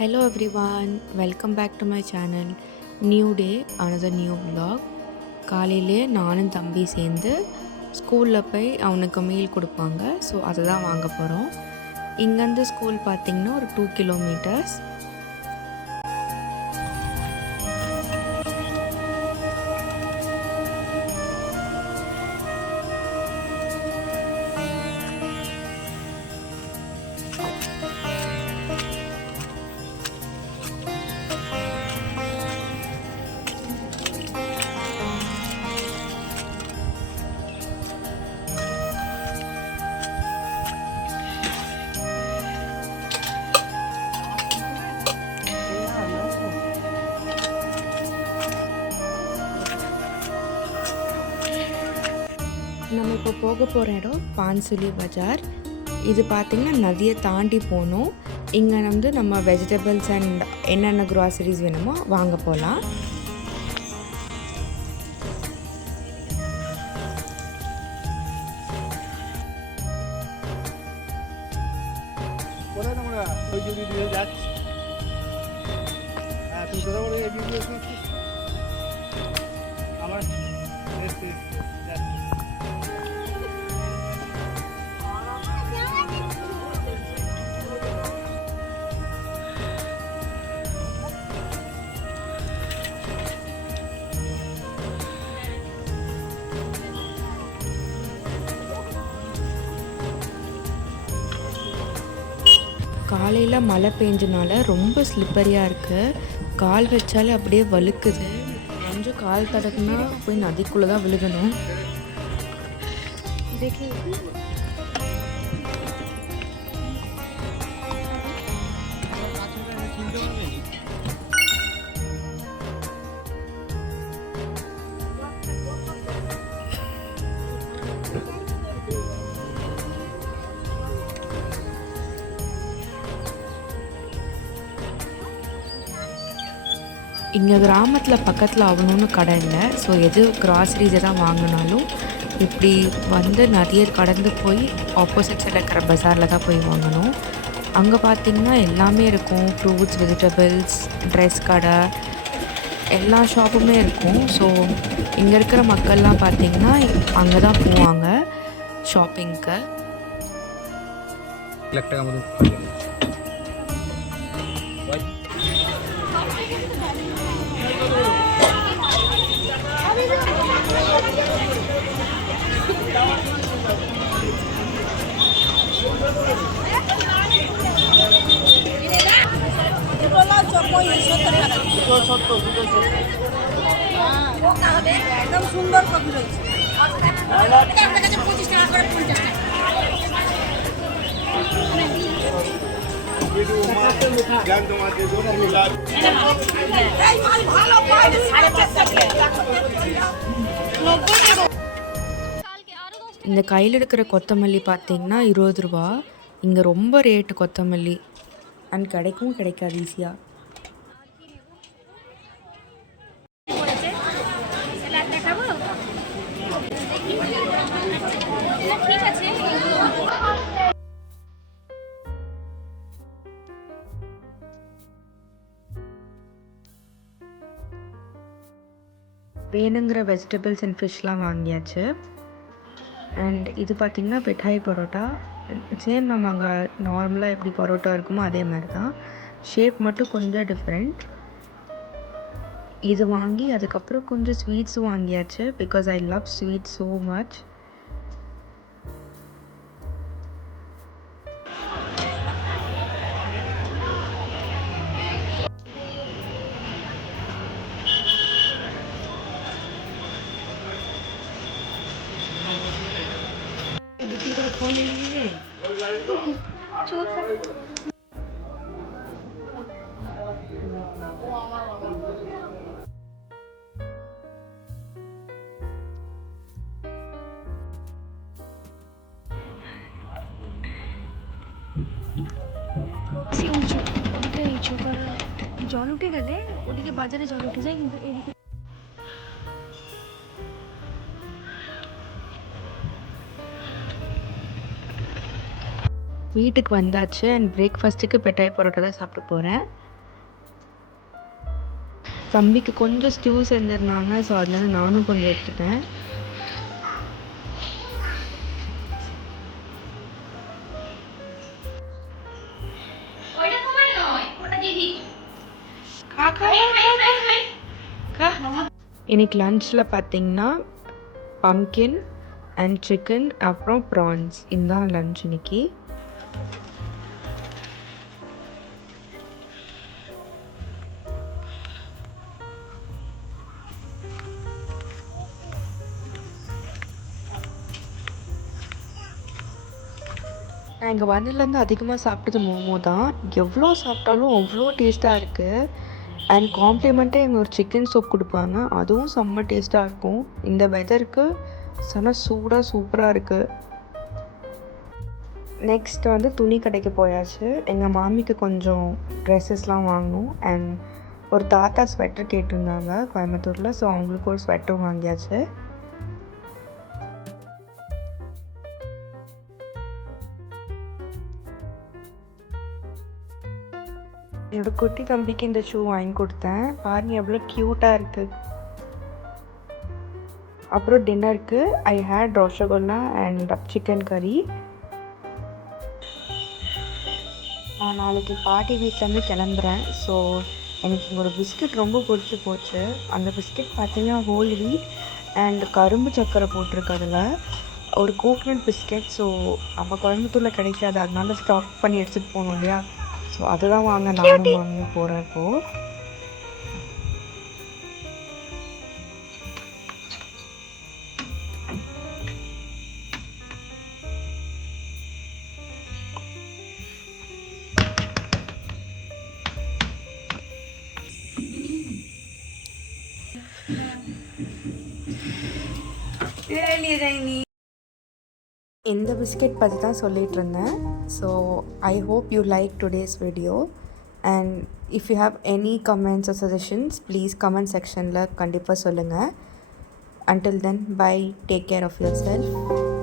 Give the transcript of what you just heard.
Hello everyone, welcome back to my channel. New day, another new vlog. காலையிலே நானும் தம்பி சேர்ந்து ஸ்கூலில் போய் அவனுக்கு மீல் கொடுப்பாங்க. ஸோ அதை தான் வாங்க போகிறோம். இங்கேருந்து ஸ்கூல் பார்த்திங்கன்னா ஒரு 2 கிலோமீட்டர்ஸ். நம்ம இப்போ போக போகிற இடம் பான்சுலி பஜார். இது பார்த்திங்கன்னா நதியை தாண்டி போகணும். இங்கே வந்து நம்ம வெஜிடபிள்ஸ் அண்ட் என்னென்ன க்ராசரிஸ் வேணுமோ வாங்க போகலாம். காலையில் மழை பெஞ்சனால ரொம்ப ஸ்லிப்பரியாக இருக்குது. கால் வச்சாலே அப்படியே வழுக்குது. கொஞ்சம் கால் தடக்குனா போய் நதிக்குள்ளே தான் விழுகணும். இங்கே கிராமத்தில் பக்கத்தில் அவ்வளோன்னு கடை இல்லை. ஸோ எது க்ராசரிஸை தான் வாங்கினாலும் இப்படி வந்து நதியை கடந்து போய் ஆப்போசிட் சைடில் இருக்கிற பஜாரில் தான் போய் வாங்கணும். அங்கே பார்த்திங்கன்னா எல்லாமே இருக்கும். ஃப்ரூட்ஸ், வெஜிடபிள்ஸ், ட்ரெஸ் கடை, எல்லா ஷாப்புமே இருக்கும். ஸோ இங்கே இருக்கிற மக்கள்லாம் பார்த்திங்கன்னா அங்கே தான் போவாங்க ஷாப்பிங்க்கு. একদম সুন্দর কপি রয়েছে। இந்த கையில் எடுக்கிற கொத்தமல்லி பார்த்தீங்கன்னா 20 ரூபா. இங்கே ரொம்ப ரேட்டு கொத்தமல்லி அண்ட் கிடைக்காது ஈஸியாக. வேணுங்கிற வெஜிடபிள்ஸ் அண்ட் ஃபிஷ்லாம் வாங்கியாச்சு. அண்ட் இது பார்த்திங்கன்னா மிட்டாய் பரோட்டா. சேம் நம்ம அங்கே நார்மலாக எப்படி பரோட்டா இருக்குமோ அதே மாதிரி தான். ஷேப் மட்டும் கொஞ்சம் டிஃப்ரெண்ட். இது வாங்கி அதுக்கப்புறம் கொஞ்சம் ஸ்வீட்ஸும் வாங்கியாச்சு. Because I love sweet so much. জল উঠে গেলে ওদিকে বাজারে জল উঠে যায়, কিন্তু এদিকে வீட்டுக்கு வந்தாச்சு. அண்ட் பிரேக்ஃபாஸ்ட்டுக்கு பெட்டாய் பரோட்டா தான் சாப்பிட போகிறேன். தம்பிக்கு கொஞ்சம் ஸ்டியூ செஞ்சுருந்தாங்க, ஸோ அதனால நானும் கொஞ்சம் எடுத்துட்டேன். இன்னைக்கு லஞ்சில் பார்த்தீங்கன்னா பம்கின் அண்ட் சிக்கன் அப்புறம் ப்ரான்ஸ், இதுதான் லஞ்ச் இன்னைக்கு. நான் இங்கே வந்ததுலேருந்து அதிகமாக சாப்பிட்டது மோமோ தான். எவ்வளோ சாப்பிட்டாலும் அவ்வளோ டேஸ்ட்டாக இருக்குது. அண்ட் காம்ப்ளிமெண்ட்டே இங்கே ஒரு சிக்கன் சூப் கொடுப்பாங்க, அதுவும் செம்ம டேஸ்ட்டாக இருக்கும். இந்த வெதருக்கு செம சூடாக சூப்பராக இருக்குது. நெக்ஸ்ட் வந்து துணி கடைக்கு போயாச்சு. எங்கள் மாமிக்கு கொஞ்சம் ட்ரெஸ்ஸஸ்லாம் வாங்கணும். அண்ட் ஒரு தாத்தா ஸ்வெட்டர் கேட்டிருந்தாங்க கோயம்புத்தூரில், ஸோ அவங்களுக்கு ஒரு ஸ்வெட்டர் வாங்கியாச்சு. என்னோடய குட்டி தம்பிக்கு இந்த ஷூ வாங்கி கொடுத்தேன். பாருங்க எவ்வளோ க்யூட்டாக இருக்குது. அப்புறம் டின்னருக்கு ஐ ஹேட் ரசகுல்லா அண்ட் சிக்கன் கறி. நான் நாளைக்கு பாட்டி வீட்டிலேருந்து கிளம்புறேன். ஸோ எனக்கு இங்கே ஒரு பிஸ்கட் ரொம்ப பிடிச்சி போச்சு. அந்த பிஸ்கட் பார்த்தீங்கன்னா ஹோல் வீட் அண்ட் கரும்பு சக்கரை போட்டிருக்கு. அதில் ஒரு கோகனட் பிஸ்கட். ஸோ நம்ம கோயம்புத்தூரில் கிடைக்காது, அதனால ஸ்டாக் பண்ணி எடுத்துகிட்டு போகணும் இல்லையா. ஸோ அதுதான் நானும் வாங்க போகிறேன் இப்போது. இந்த பிஸ்கெட் பற்றி தான் சொல்லிகிட்டு இருந்தேன். So I hope you like today's video. And if you have any comments or suggestions please comment செக்ஷனில் கண்டிப்பாக சொல்லுங்கள். Until then bye, take care of your self.